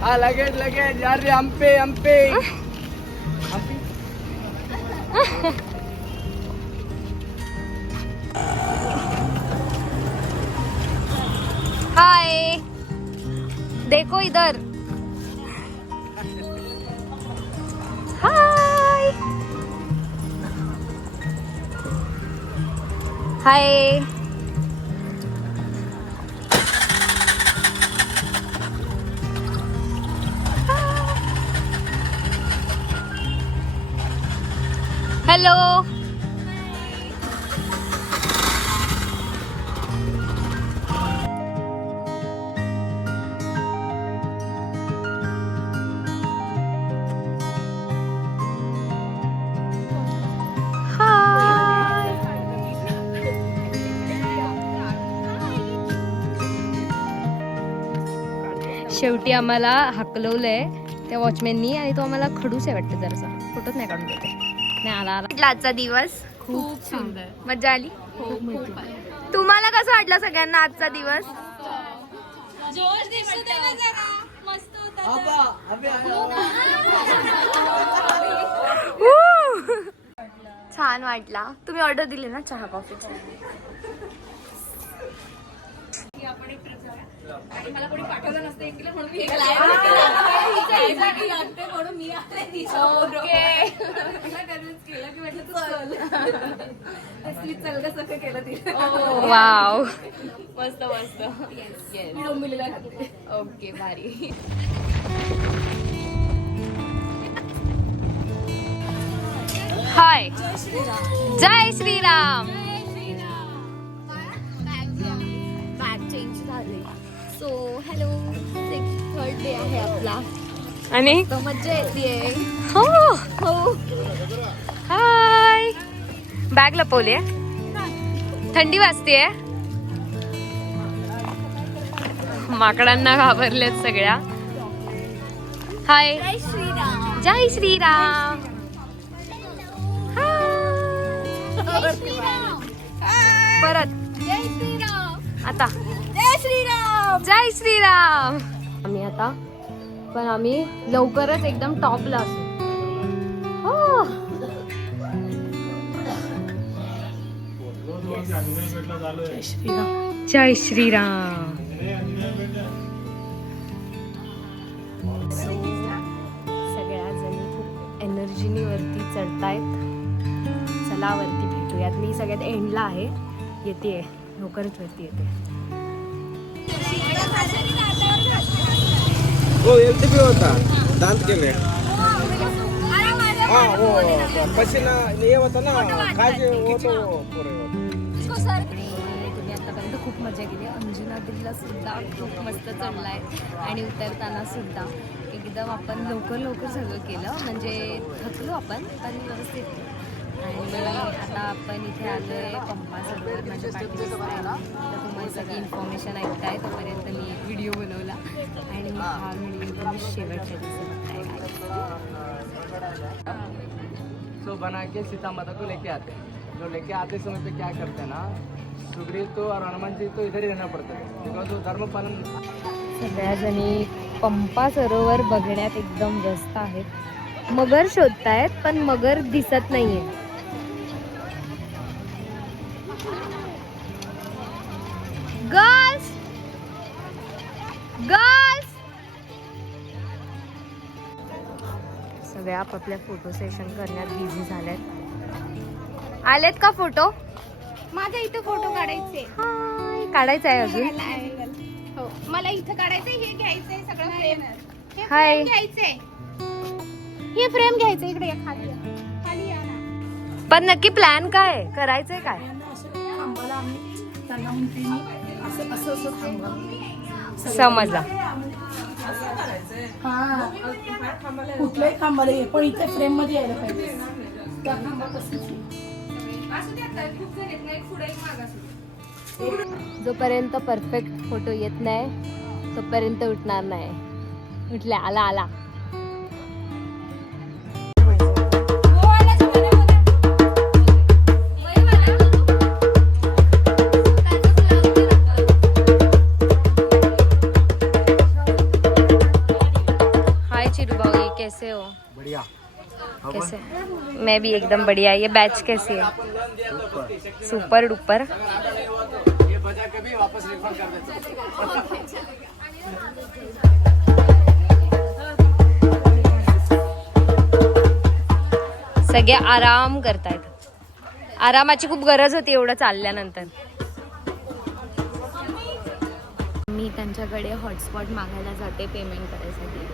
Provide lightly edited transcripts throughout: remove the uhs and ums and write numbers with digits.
हा लगेच लगेच यार रे हम्पे हम्पे हाय देखो इधर हाय हाय हेलो शेवटी आम्हाला हाकलवलंय त्या वॉचमॅननी आणि तो आम्हाला खडूस आहे वाटतं जरासा फोटोच नाही काढून देते नाही आला आजचा दिवस खूप सुंदर. मजा आली खूप तुम्हाला कसं वाटलं सगळ्यांना आजचा दिवस जोश दिसू दे ना जरा. मस्त होता. छान वाटला तुम्ही ऑर्डर दिली ना चहा कॉफी आणि मला कोणी पाठवलं नसतं एकटीला म्हणून मी लागते म्हणून मी आले केलं की म्हटलं चल कसं केलं तिने वाव मस्त मस्त डोंबिवलीला घातले. ओके भारी हाय जय श्रीराम बॅग चेंज झाली सो हॅलो थर्ड डे आहे आपला आणि मज्जा येते हो हो हाय बॅग लपवली आहे थंडी वाजते माकडांना घाबरल्यात सगळ्या हाय जय श्रीराम जय श्रीराम परत जय श्रीराम आता जय श्रीराम जय श्रीराम आम्ही आता पण आम्ही लवकरच एकदम टॉपला असू हो जय श्रीराम सगळ्या जणी खूप एनर्जीनी वरती चढतायत चला वरती भेटूयात मी सगळ्यात एंडला आहे येते लवकरच वरती येते हो एलटीपी होता दांत केले हा हो पसीना हे होता ना खाजे होतो तुम्ही आतापर्यंत खूप मजा केली अंजुनाद्रीला सुद्धा खूप मस्त चढलाय आणि उतरताना सुद्धा एकदम आपण लवकर सगळं केलं म्हणजे थकलो आपण पण व्यवस्थित आणि आता आपण इथे आलोय पंपा सरोवर माझ्या पाठी तर तुम्हाला सगळी इन्फॉर्मेशन ऐकताय तोपर्यंत मी एक व्हिडिओ बनवला आणि हा व्हिडिओ तुम्ही शेवटच्या दिवशी तो बना के सीता माता को लेके आते हैं जो लेके आते समय पे क्या करते हैं ना सुग्रीव तो और हनुमान जी तो इधर ही रहना पड़ता है बिकॉज वो धर्म पालन सगळ्या जणी पंपा सरोवर बघण्यात एकदम व्यस्त आहेत मगर शोधतायत पण मगर दिसत नाहीये गर्ल्स गर्ल्स सगळ्या आपापल्या फोटो सेशन करण्यात बिझी झाल्यात आलेत का फोटो माझ्या इथं फोटो काढायचे काढायचा आहे अजून हो मला इथं काढायचंय हे घ्यायचंय सगळं फ्रेम हाय घ्यायचंय हे फ्रेम घ्यायचं इकडे या, खाली या. खाली या ना. पण नक्की प्लॅन काय आहे? करायचंय काय समजला कुठल्याही खांबाला ये पण इथे फ्रेम मध्ये यायला पाहिजे त्या खांबात जोपर्यंत परफेक्ट फोटो येत नाही तोपर्यंत उठणार नाही उठल्या आला आला कैसे हो? बढ़िया. कैसे? मैं भी एकदम बढ़िया. ये बैच कैसी है? Super duper. ये बजा के भी वापस रिफंड कर देते. सगळे आराम करतायत. आरामाची खूप गरज होती एवढं चालल्यानंतर. मी त्यांच्याकडे हॉटस्पॉट मागायला जाते पेमेंट करायसाठी.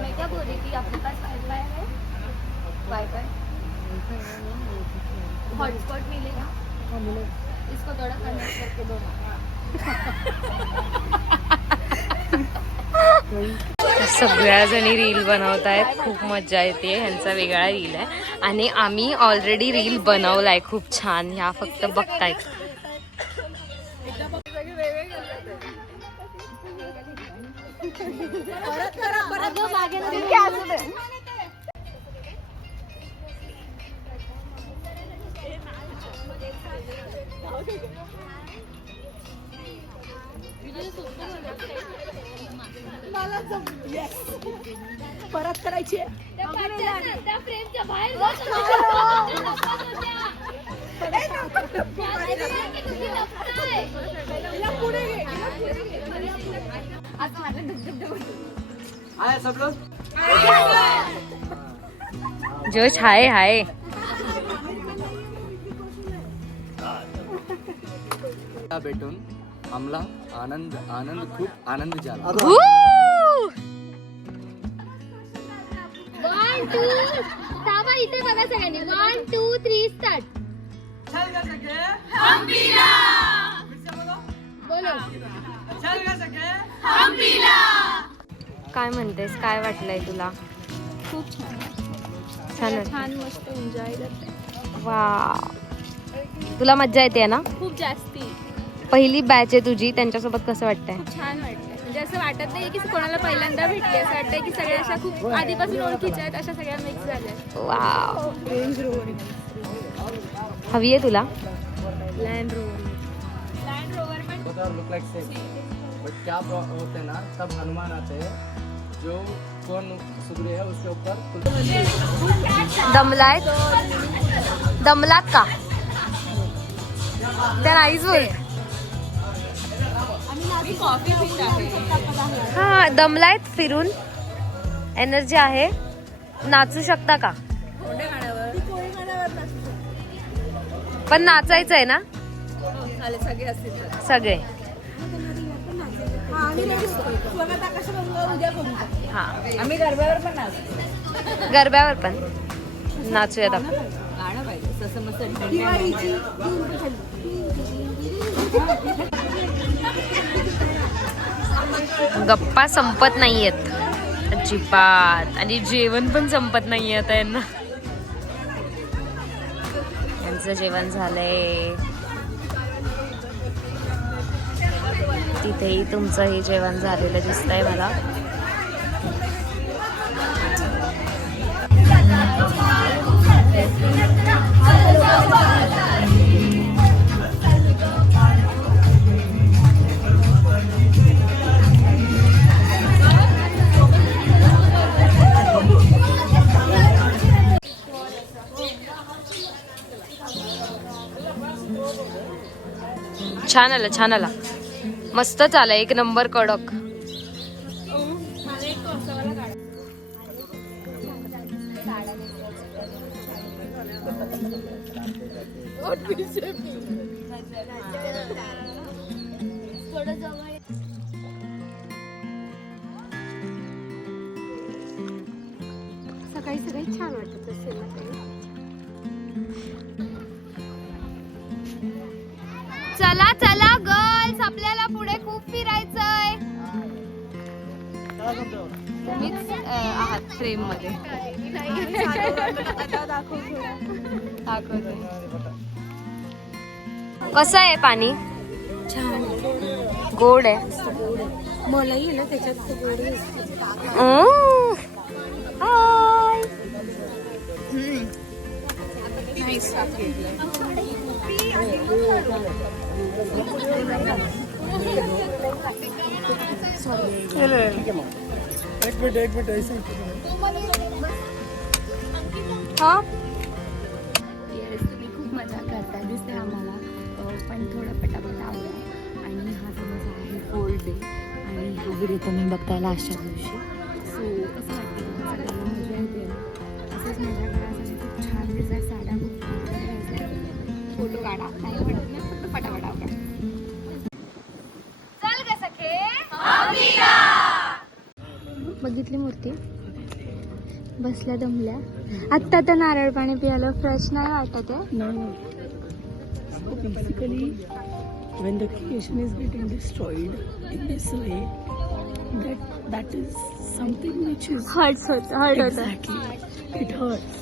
मैं क्या बोल रही थी, आपके पास वाईफाई है? वाईफाई हॉटस्पॉट मिलेगा? इसको थोड़ा कनेक्ट करके दो ना. सगळ्या जणी रील बनवत आहेत. खूप मजा येते. ह्यांचा वेगळा रील आहे आणि आम्ही ऑलरेडी रील बनवलाय खूप छान. ह्या फक्त बघतायत. परत करायची. आए सब लोग. जोश हाय हाय. भेटून आम्हाला आनंद खूप आनंद झाला. 1 2 थांबा इथे बघा सगळ्यांनी. 1 2 3 स्टार्ट. बोलो. काय म्हणतेस? काय वाटलंय तुला? खूप छान. छान वाटलं? छान मस्त एन्जॉय करते. वा. तुला मज्जा येते ना? खूप जास्ती. पहिली बॅच आहे तुझी. त्यांच्यासोबत कसं वाटतंय? खूप छान वाटतं. म्हणजे असं वाटत नाही की कोणाला पहिल्यांदा भेटली. असं वाटतं की सगळ्या अशा खूप आधीपासून ओळखीच्या आहेत. अशा सगळ्या मिक्स झाल्या. वाव. हवी आहे तुला? लँड रोवर पण लुक लाइक सेम बट क्या होते हैं ना तब हनुमान आते हैं जो कौन सुग्रीव है उसके ऊपर दमलात का? त्या नाहीच बोल. हा दमलायत फिरून. एनर्जी आहे. नाचू शकता का? पण नाचायचं आहे ना सगळे. हा आम्ही गरब्यावर पण नाचतो. गरब्यावर पण नाचूयात आपण. दिवाळीची गप्पा संपत नाहीयेत अजिबात. आणि जेवण पण संपत नाहीये आता यांना. यांचं जेवण झालंय. तिथेही तुमचंही जेवण झालेलं दिसतंय मला. छान आला, छान आला. मस्तच आला. एक नंबर कडक. सकाळी सकाळी छान वाटत असेल ना काही. चला चला गर्ल्स, आपल्याला पुढे खूप फिरायचंय. तुम्हीच आहात फ्रेम मध्ये. कसं आहे पाणी? छान गोड आहे. मलाही आहे ना त्याच्यात गोडी हाय. हा येस तुम्ही खूप मजा करता दिसते आम्हाला पण थोडं पटापट आवडा आणि हा समजा आहे 4th डे आणि हा व्हिडिओ तुम्ही बघताय लास्टच्या दिवशी सो असं वाटतं तुम्हाला सगळ्यांना मजा येते असंच मजा करायसाठी खूप छान दिसतात साड्या खूप फोटो काढा नाही आवडत नाही फक्त पटापट आवडा चल ग सखे बघितली मूर्ती बसल्या दमल्या आत्ता तर नारळ पाणी प्यायला फ्रेश नाही वाटत आहे No. So basically, when the creation is getting destroyed in this way, that is something which is hurt होतं exactly it hurts.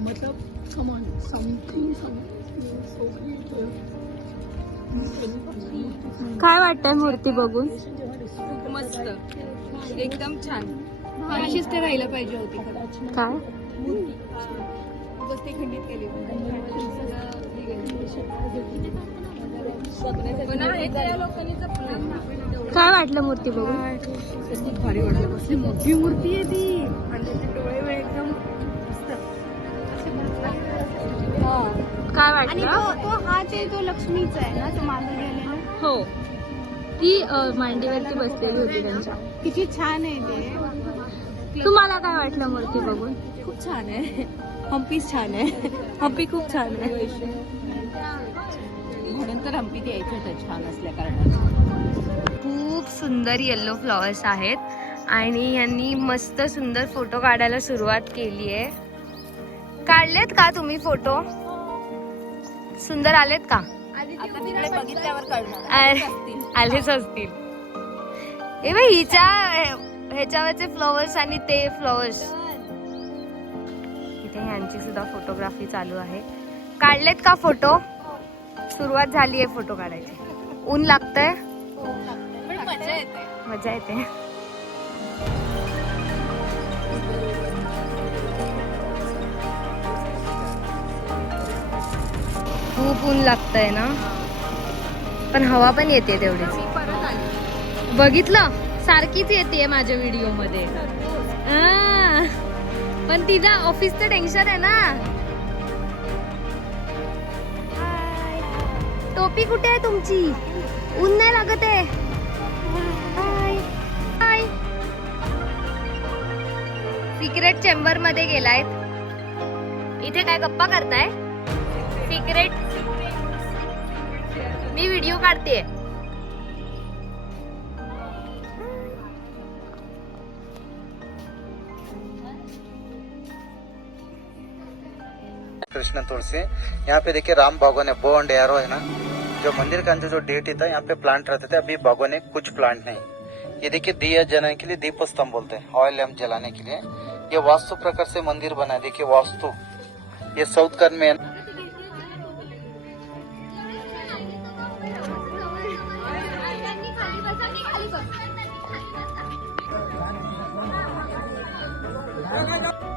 मतलब come on, something so creative. काय वाटतंय मूर्ती बघून मस्त एकदम छान अशीच ते राहिलं पाहिजे होती काय बस ते खंडित केली काय वाटलं मूर्ती बघून खूप भारी वाटलं कसली मोठी मूर्ती आहे ती आणि त्याचे डोळे वेळ एकदम काय आणि वाटलं तो हाच आहे तो लक्ष्मीचा आहे ना तो मागे गेलेला हो ती मांडीवरती बसलेली होती त्यांच्या किती छान आहे ते तुम्हाला काय वाटलं मूर्ती बघून खूप छान आहे हम्पीच छान आहे हम्पी खूप छान आहे म्हणून तर हम्पीत यायचं होतं छान असल्या कारणाने खूप सुंदर येल्लो फ्लॉवर्स आहेत आणि यांनी मस्त सुंदर फोटो काढायला सुरुवात केली आहे काढलेत का तुम्ही फोटो सुंदर आलेत का बघितल्यावर कळणार अरे, आलेच असतील ए बाई हिच्या ह्याच्यावरचे फ्लॉवर्स आणि ते फ्लॉवर्स इथे यांची सुद्धा फोटोग्राफी चालू आहे काढलेत का फोटो सुरुवात झाली आहे फोटो काढायची ऊन लागतंय पण मजा येते मजा येते खूप ऊन लागतंय ना पण हवा पण येते तेवढीच परत आली बघितलं सारखीच येते माझ्या व्हिडिओ मध्ये पण तिला ऑफिसचं टेन्शन आहे ना टोपी कुठे आहे तुमची ऊन नाही लागत आहे हाय हाय सिक्रेट चेंबर मध्ये गेलाय इथे काय गप्पा करताय सिक्रेट मी व्हिडिओ काढते कृष्ण तुलसी यहाँ पे देखिए राम भगवान है बो एंड एरो है ना जो मंदिर का अंदर जो डेट था यहाँ पे प्लांट रहते थे अभी भगवान है कुछ प्लांट नहीं ये देखिए दिया जलाने के लिए दीप स्तंभ बोलते हैं ऑयल लैम्प जलाने के लिए ये वास्तु प्रकार से मंदिर बना है देखिए वास्तु ये साउथ कर्न में है खाली